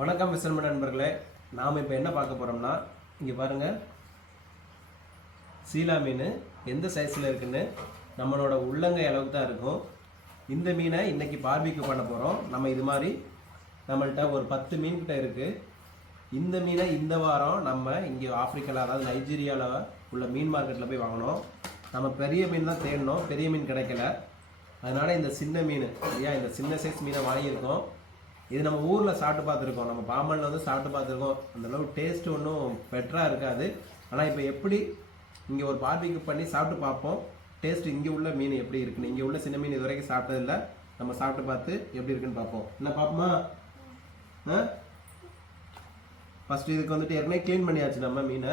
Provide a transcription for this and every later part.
வணக்கம் விசல்மன் நண்பர்களே. நாம் இப்போ என்ன பார்க்க போகிறோம்னா, இங்கே பாருங்கள், சீலா மீன் எந்த சைஸில் இருக்குன்னு நம்மளோட உள்ளங்கை அளவுக்கு தான் இருக்கும். இந்த மீனை இன்றைக்கி பார்பிக்யூ பண்ண போகிறோம். நம்ம இது மாதிரி நம்மள்கிட்ட ஒரு 10 மீன் கிட்ட இருக்குது. இந்த மீனை இந்த வாரம் நம்ம இங்கே ஆப்பிரிக்காவில், அதாவது நைஜீரியாவில் உள்ள மீன் மார்க்கெட்டில் போய் வாங்கினோம். நம்ம பெரிய மீன் தான் தேடினோம், பெரிய மீன் கிடைக்கல. அதனால் இந்த சின்ன மீன், ஐயா, இந்த சின்ன சைஸ் மீனை வாங்கியிருக்கோம். இது நம்ம ஊரில் சாப்பிட்டு பார்த்துருக்கோம், நம்ம பாம்பனில் வந்து சாப்பிட்டு பார்த்துருக்கோம். அந்தளவு டேஸ்ட் ஒன்றும் பெட்டராக இருக்காது. ஆனால் இப்போ எப்படி இங்கே ஒரு பார்பிக்யூ பண்ணி சாப்பிட்டு பார்ப்போம், டேஸ்ட் இங்கே உள்ள மீன் எப்படி இருக்குன்னு. இங்கே உள்ள சின்ன மீன் இது வரைக்கும் சாப்பிட்டதில்லை, நம்ம சாப்பிட்டு பார்த்து எப்படி இருக்குன்னு பார்ப்போம். என்ன பார்ப்போமா? ஃபஸ்ட்டு இதுக்கு வந்துட்டு ஏற்கனவே க்ளீன் பண்ணியாச்சு நம்ம மீனை.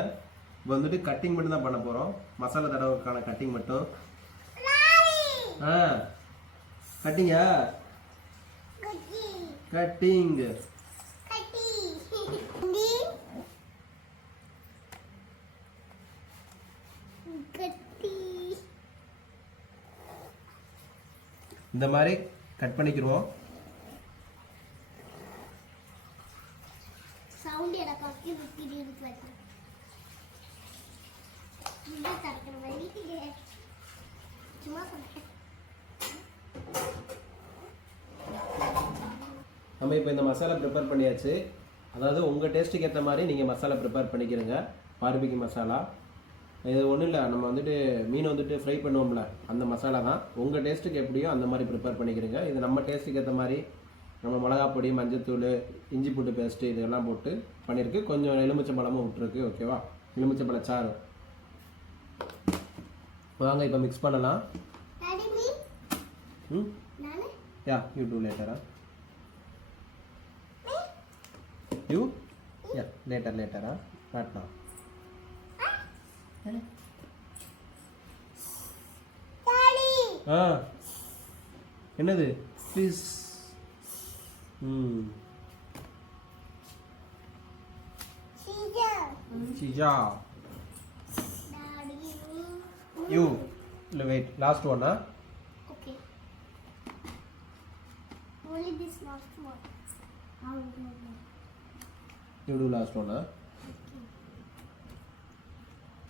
இப்போ வந்துட்டு கட்டிங் மட்டும் தான் பண்ண போகிறோம், மசாலா தடவுக்கான கட்டிங் மட்டும். கட்டிங்கா? கட்டிங். இந்த மாதிரி கட் பண்ணிக்கிறோம். சவுண்ட் எனக்கு இருக்கு. இந்த தரக்கற மாதிரி சும்மா பண்ணேன். நம்ம இப்போ இந்த மசாலா ப்ரிப்பேர் பண்ணியாச்சு. அதாவது உங்கள் டேஸ்ட்டுக்கு ஏற்ற மாதிரி நீங்கள் மசாலா ப்ரிப்பேர் பண்ணிக்கிறங்க. பார்பிக்யூ மசாலா இது ஒன்றும் இல்லை, நம்ம வந்துட்டு மீன் வந்துட்டு ஃப்ரை பண்ணுவோம்ல, அந்த மசாலா தான். உங்கள் டேஸ்ட்டுக்கு எப்படியோ அந்த மாதிரி ப்ரிப்பேர் பண்ணிக்கிறங்க. இது நம்ம டேஸ்ட்டுக்கு ஏற்ற மாதிரி நம்ம மிளகாப்பொடி, மஞ்சத்தூள், இஞ்சி பூண்டு பேஸ்ட்டு இதெல்லாம் போட்டு பண்ணியிருக்கு. கொஞ்சம் எலுமிச்சம்பழமும் விட்டுருக்கு. ஓகேவா? எலுமிச்சம்பழ சாறு. வாங்க இப்போ மிக்ஸ் பண்ணலாம். யா, யூ டூ லேட்டரா? You? Yeah, later, not now. என்னது? Fish. Chija. You. Wait, last one, huh? Okay. Only this last one. How do you know? You do last one, huh?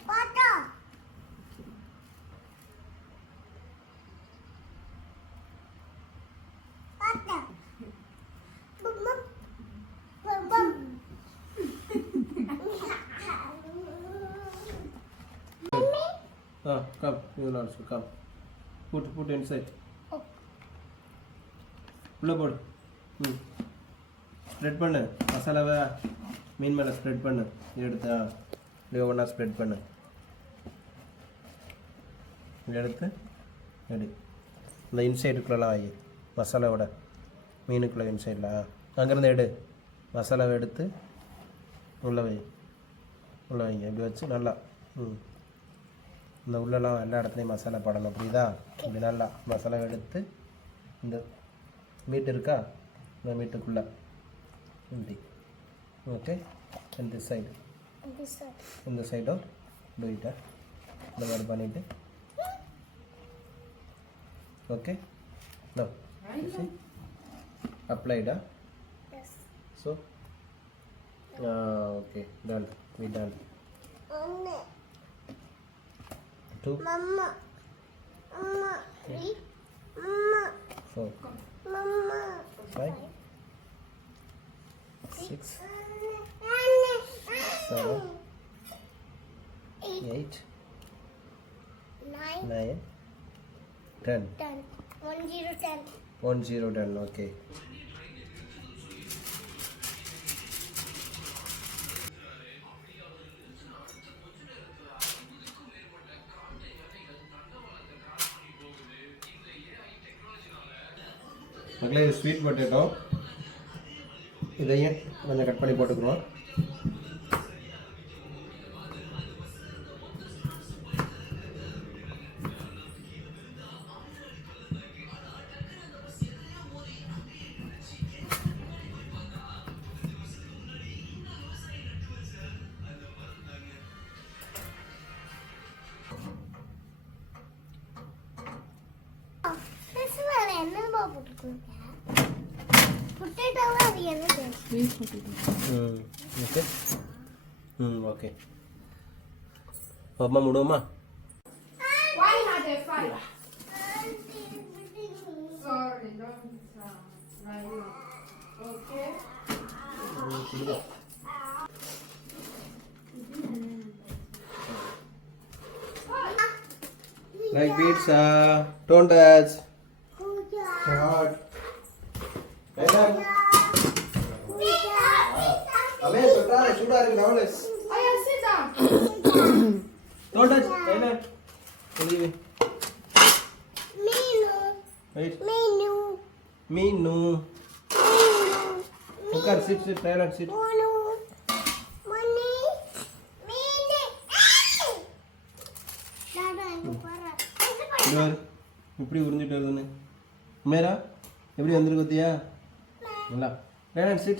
Water. Water. Bum bum. Bum. Come. You will also come. Put inside. Oh. உள்ள போடு. Spread பண்ணு மசாலாவை, மீன் மேலே spread பண்ணு. எடுத்தா இப்படி ஒவ்வொன்றா spread பண்ணு. எடுத்து எடு. இந்த இன்சைடுக்குள்ளெல்லாம் வை, மசாலாவோட மீனுக்குள்ளே இன்சைடில். அங்கேருந்து எடு, மசாலாவை எடுத்து உள்ளே வை. உள்ளே வைங்க. இப்படி வச்சு நல்லா இந்த உள்ளெல்லாம் எல்லா இடத்துலையும் மசாலா படணும். புரியுதா? இப்படி நல்லா மசாலாவை எடுத்து இந்த மீட் இருக்கா, இந்த மீட்டுக்குள்ளே empty. Okay, and this side. On the side of do it. The word பண்ணிட்டு. Okay, now you see applied. Yes. So okay, done. We done. Two. Mama. 3. Mama. 4. Mama. 5. 6, 7, 8, 9, 10. 1 0 10. Okay. மக்களே, இது ஸ்வீட் பொட்டேட்டோ. இதையும் கொஞ்சம் cut பண்ணி போட்டுக்கிறோம். என்ன போட்டுருக்கீங்க? பொட்டேட்டோவா அது என்ன taste? Sweet potato. Okay okay அம்மா முடுமா Why not they fight? Sorry, don't right now. Okay. Like pizza, don't touch. Hot. அமே தொட்டா சூடா இருக்கு நவலஸ். Oh yeah, sit down. Don't touch. Silent. Leave. மீனு Wait. மீனு மீனு. உட்கார் sit sit silent sit. மூணு மணி மீனு டாடா இங்க பாரு இது பாரு இப்படி உறிஞ்சிட்டு வருதுன்னு. மேரா எப்படி வந்திருக்கு பத்தியா? நல்லா. silent sit.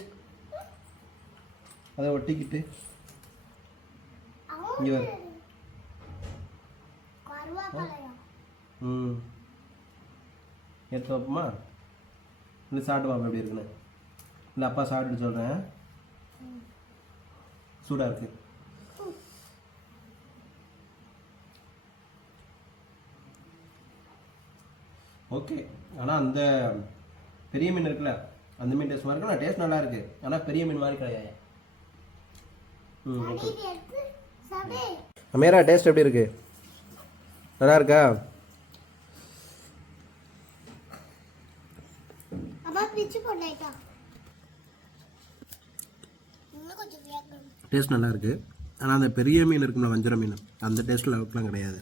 அதை ஒட்டிக்கிட்டு இங்க வர. கருவாப்பலையா எடுத்து வைப்போமா? இல்லை சாப்பிட்டு பாப்பா எப்படி இருக்குன்னு. இல்லை அப்பா சாப்பிட்டு சொல்கிறேன். சூடாக இருக்கு. ஓகே ஆனால் அந்த பெரிய மீன் இருக்குல்ல அந்த மீன் டேஸ்ட் மாதிரி இருக்கும். நான் டேஸ்ட் நல்லா இருக்கு ஆனால் பெரிய மீன் மாதிரி கிடையாது. ஓகே இது எடுத்து சாப்பிடு அமேரா டேஸ்ட் எப்படி இருக்கு? நல்லா இருக்கா? அம்மா பிச்சு போட்டேக்கா இன்னும் கொஞ்சம் வேகணும் டேஸ்ட் நல்லா இருக்கு ஆனால் அந்த பெரிய மீன் இருக்கும்ல வஞ்சர மீன் அந்த டேஸ்ட்டில் அளவுக்குலாம் கிடையாது.